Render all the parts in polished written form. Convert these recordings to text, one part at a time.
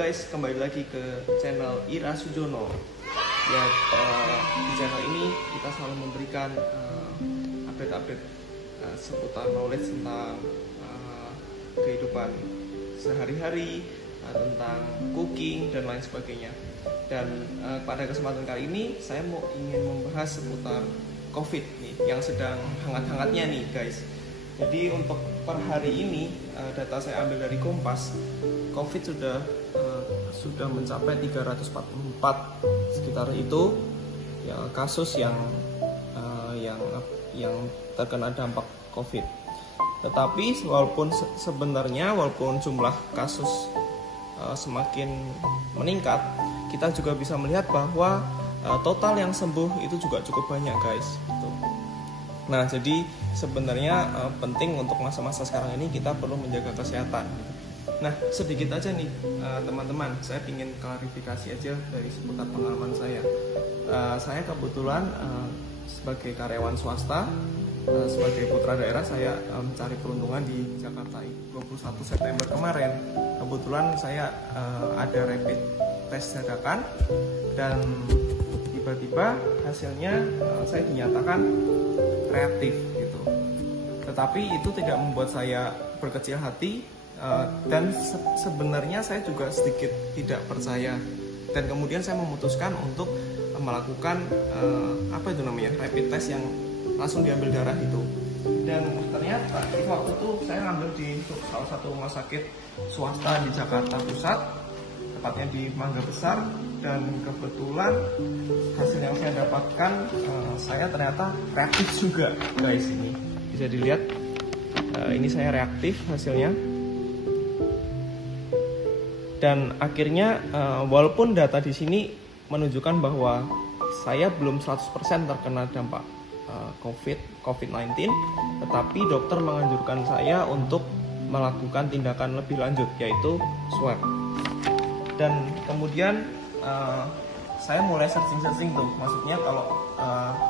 guys, kembali lagi ke channel Ira Sujono. Ya, di channel ini kita selalu memberikan update-update seputar knowledge tentang kehidupan sehari-hari, tentang cooking dan lain sebagainya. Dan pada kesempatan kali ini saya ingin membahas seputar COVID nih, yang sedang hangat-hangatnya nih guys. Jadi untuk per hari ini data saya ambil dari Kompas, COVID sudah mencapai 344 sekitar itu ya, kasus yang terkena dampak COVID. Tetapi walaupun walaupun jumlah kasus semakin meningkat, kita juga bisa melihat bahwa total yang sembuh itu juga cukup banyak guys. Gitu. Nah, jadi sebenarnya penting untuk masa-masa sekarang ini kita perlu menjaga kesehatan. Nah, sedikit aja nih teman-teman, saya ingin klarifikasi aja dari seputar pengalaman saya. Saya kebetulan sebagai karyawan swasta, sebagai putra daerah, saya mencari peruntungan di Jakarta 21 September kemarin. Kebetulan saya ada rapid tes dadakan dan tiba-tiba hasilnya saya dinyatakan reaktif gitu. Tetapi itu tidak membuat saya berkecil hati, dan sebenarnya saya juga sedikit tidak percaya, dan kemudian saya memutuskan untuk melakukan rapid test yang langsung diambil darah itu. Dan ternyata waktu itu saya ngambil di salah satu rumah sakit swasta di Jakarta Pusat, tepatnya di Mangga Besar, dan kebetulan hasil yang saya dapatkan saya ternyata reaktif juga guys. Ini bisa dilihat, ini saya reaktif hasilnya. Dan akhirnya walaupun data di sini menunjukkan bahwa saya belum 100% terkena dampak COVID-19, tetapi dokter menganjurkan saya untuk melakukan tindakan lebih lanjut, yaitu swab. Dan kemudian saya mulai searching tuh, maksudnya kalau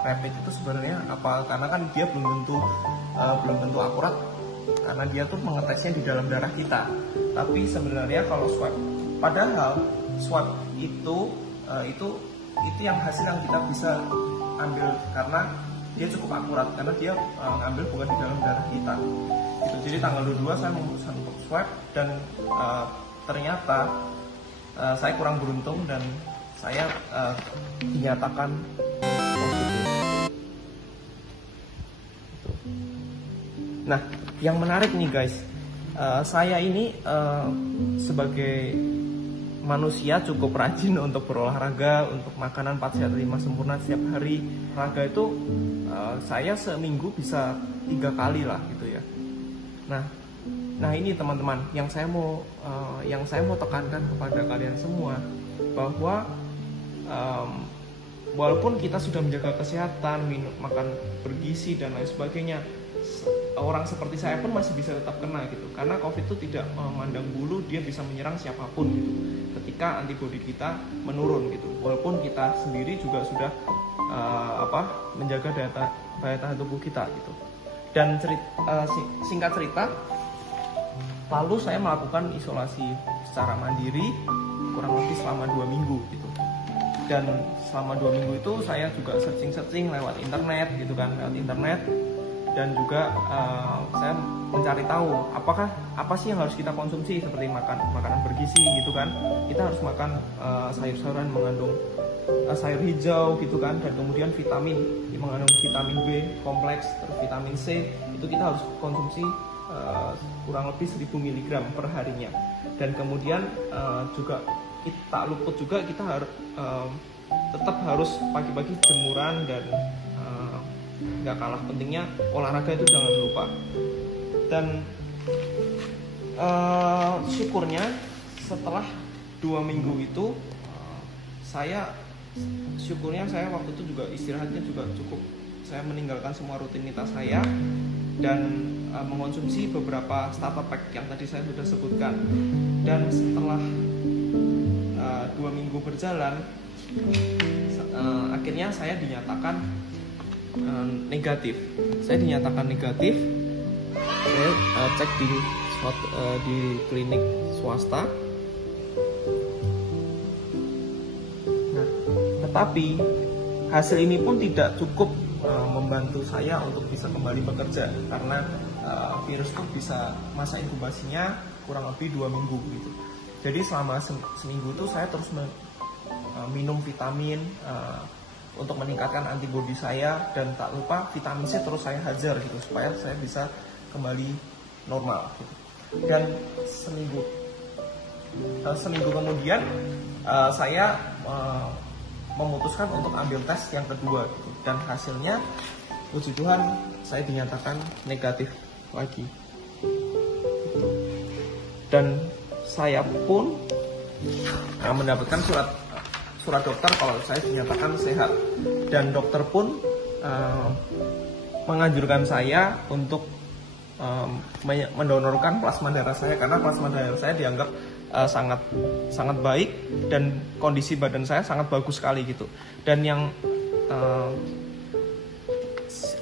rapid itu sebenarnya apa, karena kan dia belum tentu akurat, karena dia tuh mengetesnya di dalam darah kita. Tapi sebenarnya kalau swab, padahal swab itu yang hasil yang kita bisa ambil, karena dia cukup akurat, karena dia ngambil bukan di dalam darah kita gitu. Jadi tanggal 22 saya memutuskan untuk swab, dan ternyata saya kurang beruntung dan saya dinyatakan positif. Nah, yang menarik nih guys, saya ini sebagai manusia cukup rajin untuk berolahraga, untuk makanan 4 sehat 5 sempurna setiap hari. Olahraga itu saya seminggu bisa 3 kali lah gitu ya. Nah ini teman-teman, yang saya mau tekankan kepada kalian semua, bahwa walaupun kita sudah menjaga kesehatan, makan bergizi dan lain sebagainya, orang seperti saya pun masih bisa tetap kena gitu, karena COVID itu tidak memandang bulu, dia bisa menyerang siapapun gitu ketika antibodi kita menurun gitu, walaupun kita sendiri juga sudah menjaga daya tahan tubuh kita gitu. Dan singkat cerita, lalu saya melakukan isolasi secara mandiri kurang lebih selama 2 minggu gitu. Dan selama 2 minggu itu saya juga searching lewat internet gitu kan, dan juga saya mencari tahu apa sih yang harus kita konsumsi, seperti makanan bergizi gitu kan. Kita harus makan sayur-sayuran mengandung sayur hijau gitu kan, dan kemudian vitamin yang mengandung vitamin B kompleks, terus vitamin C itu kita harus konsumsi kurang lebih 1000 mg per harinya. Dan kemudian juga tak luput juga kita tetap harus pagi-pagi jemuran, dan nggak kalah pentingnya olahraga itu jangan lupa. Dan syukurnya setelah 2 minggu itu saya waktu itu juga istirahatnya juga cukup. Saya meninggalkan semua rutinitas saya dan mengonsumsi beberapa starter pack yang tadi saya sudah sebutkan. Dan setelah 2 minggu berjalan, akhirnya saya dinyatakan negatif. Saya cek di klinik swasta, Tetapi hasil ini pun tidak cukup membantu saya untuk bisa kembali bekerja, karena virus itu bisa masa inkubasinya kurang lebih 2 minggu gitu. Jadi selama seminggu itu saya terus minum vitamin untuk meningkatkan antibodi saya, dan tak lupa vitamin C terus saya hajar gitu supaya saya bisa kembali normal gitu. Dan seminggu kemudian saya memutuskan untuk ambil tes yang kedua gitu. Dan hasilnya puji Tuhan saya dinyatakan negatif lagi gitu. Dan saya pun mendapatkan surat dokter kalau saya dinyatakan sehat, dan dokter pun menganjurkan saya untuk mendonorkan plasma darah saya, karena plasma darah saya dianggap sangat baik dan kondisi badan saya sangat bagus sekali gitu. Dan yang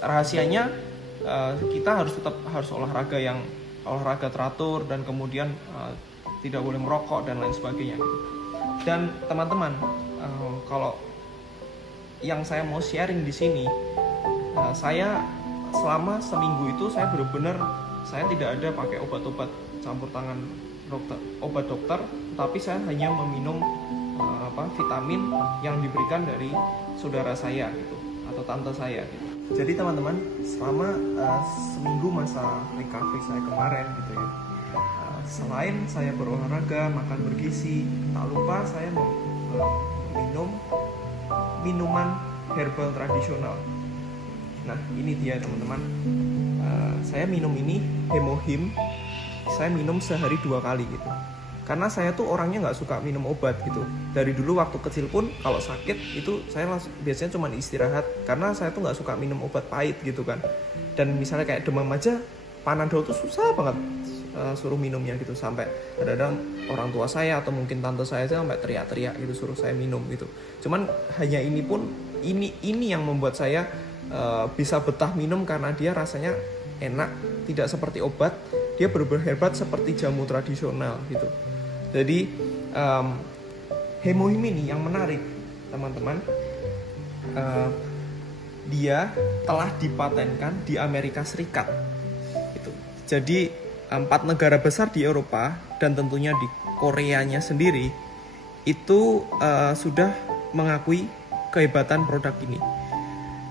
rahasianya kita harus olahraga teratur, dan kemudian tidak boleh merokok dan lain sebagainya gitu. Dan teman-teman, kalau yang saya mau sharing di sini, saya selama seminggu itu saya benar-benar saya tidak ada pakai obat-obat campur tangan obat dokter, tapi saya hanya meminum vitamin yang diberikan dari saudara saya gitu, atau tante saya gitu. Jadi teman-teman, selama seminggu masa recovery saya kemarin gitu ya, selain saya berolahraga, makan bergizi, tak lupa saya minum minuman herbal tradisional. Nah ini dia teman-teman, saya minum ini Hemohim. Saya minum sehari 2 kali gitu, karena saya tuh orangnya nggak suka minum obat gitu. Dari dulu waktu kecil pun kalau sakit itu saya biasanya cuma istirahat, karena saya tuh nggak suka minum obat pahit gitu kan. Dan misalnya kayak demam aja, Panadol tuh susah banget suruh minumnya gitu, sampai kadang orang tua saya atau mungkin tante saya sampai teriak-teriak gitu suruh saya minum gitu. Cuman hanya ini pun ini yang membuat saya bisa betah minum, karena dia rasanya enak, tidak seperti obat, dia benar-benar hebat seperti jamu tradisional gitu. Jadi Hemohim ini yang menarik teman-teman, dia telah dipatenkan di Amerika Serikat gitu. Jadi 4 negara besar di Eropa dan tentunya di Koreanya sendiri itu sudah mengakui kehebatan produk ini.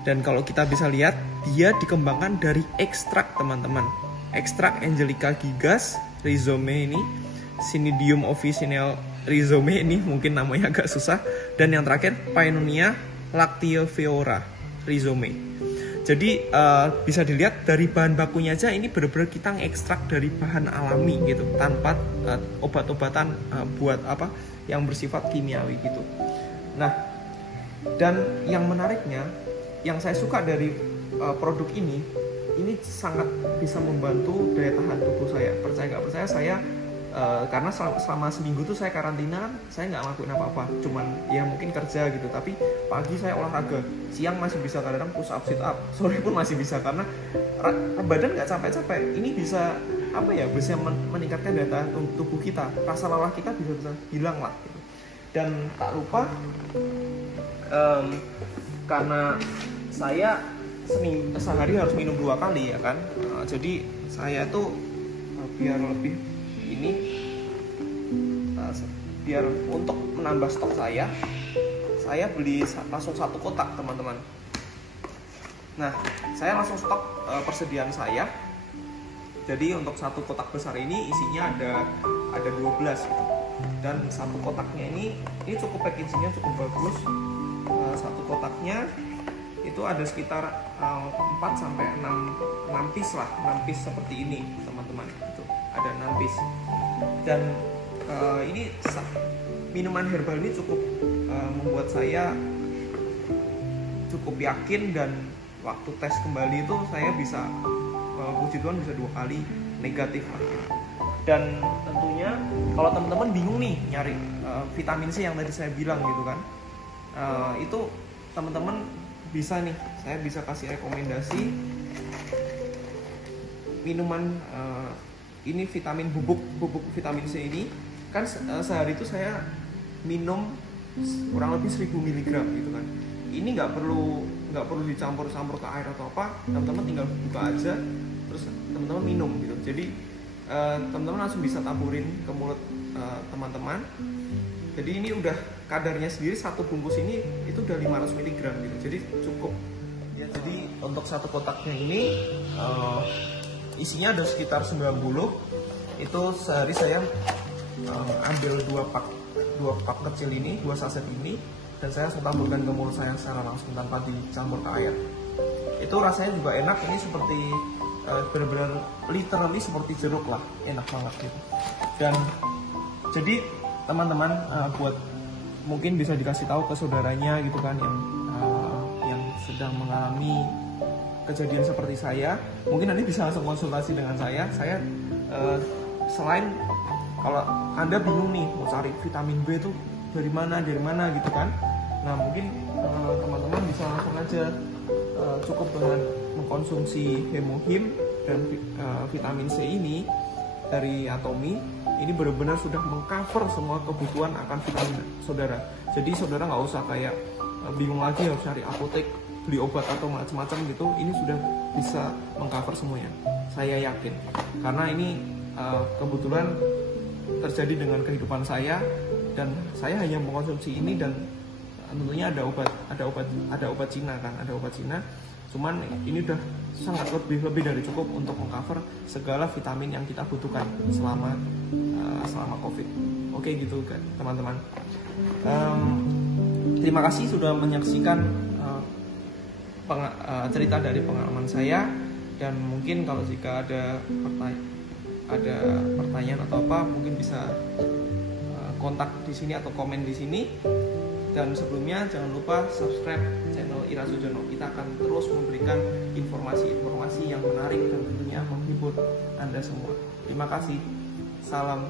Dan kalau kita bisa lihat, dia dikembangkan dari ekstrak teman-teman, ekstrak Angelica gigas rhizome ini, Cnidium officinale rhizome ini mungkin namanya agak susah, dan yang terakhir Paeonia lacteophora rhizome. Jadi bisa dilihat dari bahan bakunya aja, ini benar-benar kita ngekstrak dari bahan alami gitu, tanpa obat-obatan buat apa yang bersifat kimiawi gitu. Nah, dan yang menariknya, yang saya suka dari produk ini sangat bisa membantu daya tahan tubuh saya. Percaya nggak percaya, saya karena selama seminggu tuh saya karantina kan, saya nggak ngelakuin apa-apa, cuman ya mungkin kerja gitu. Tapi pagi saya olahraga, siang masih bisa kadang push up, sit up, sore pun masih bisa, karena badan nggak capek-capek. Ini bisa apa ya, bisa meningkatkan daya tahan tubuh kita, rasa lelah kita bisa hilang lah gitu. Dan tak lupa karena saya sehari harus minum 2 kali ya kan, jadi saya tuh biar lebih ini biar untuk menambah stok saya beli langsung 1 kotak teman-teman. Nah saya langsung stok persediaan saya, jadi untuk 1 kotak besar ini isinya ada 12 gitu. Dan 1 kotaknya ini cukup packagingnya cukup bagus. 1 kotaknya itu ada sekitar 4 sampai 6 piece lah, 6 piece seperti ini teman-teman. Itu ada 6 piece. Dan ini minuman herbal ini cukup membuat saya cukup yakin, dan waktu tes kembali itu saya bisa puji Tuhan bisa 2 kali negatif lah gitu. Dan tentunya kalau teman-teman bingung nih nyari vitamin C yang tadi saya bilang gitu kan, itu teman-teman bisa nih, saya bisa kasih rekomendasi minuman ini bubuk vitamin C ini kan. Sehari itu saya minum kurang lebih 1000 mg gitu kan. Ini nggak perlu dicampur-campur ke air atau apa, teman-teman tinggal buka aja terus teman-teman minum gitu. Jadi teman-teman langsung bisa taburin ke mulut teman-teman. Jadi ini udah kadarnya sendiri, satu bungkus ini itu udah 500 mg gitu, jadi cukup ya. Jadi untuk satu kotaknya ini isinya ada sekitar 90. Itu sehari saya ambil 2 pak kecil ini, 2 saset ini, dan saya langsung taburkan ke mulut saya secara langsung tanpa dicampur ke air. Itu rasanya juga enak, ini seperti benar-benar literally seperti jeruk lah, enak banget gitu. Dan jadi teman-teman, buat mungkin bisa dikasih tahu ke saudaranya gitu kan, yang sedang mengalami kejadian seperti saya, mungkin nanti bisa langsung konsultasi dengan saya. Selain kalau Anda bingung nih mau cari vitamin B itu dari mana gitu kan, nah mungkin teman-teman bisa langsung aja cukup dengan mengkonsumsi Hemohim dan vitamin C ini dari Atomy. Ini benar-benar sudah mengcover semua kebutuhan akan vitamin saudara. Jadi saudara nggak usah kayak bingung lagi harus cari apotek, beli obat atau macam-macam gitu. Ini sudah bisa mengcover semuanya, saya yakin, karena ini kebetulan terjadi dengan kehidupan saya, dan saya hanya mengkonsumsi ini. Dan tentunya ada obat Cina kan, ada obat Cina, cuman ini udah sangat lebih dari cukup untuk mengcover segala vitamin yang kita butuhkan selama COVID. Oke gitu kan teman-teman. Terima kasih sudah menyaksikan cerita dari pengalaman saya, dan mungkin kalau jika ada pertanyaan atau apa, mungkin bisa kontak di sini atau komen di sini. Dan sebelumnya jangan lupa subscribe channel Ira Sujono. Kita akan terus memberikan informasi-informasi yang menarik dan tentunya menghibur Anda semua. Terima kasih. Salam